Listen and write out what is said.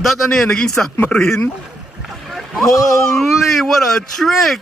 That ano yan, naging submarine? Holy, what a trick!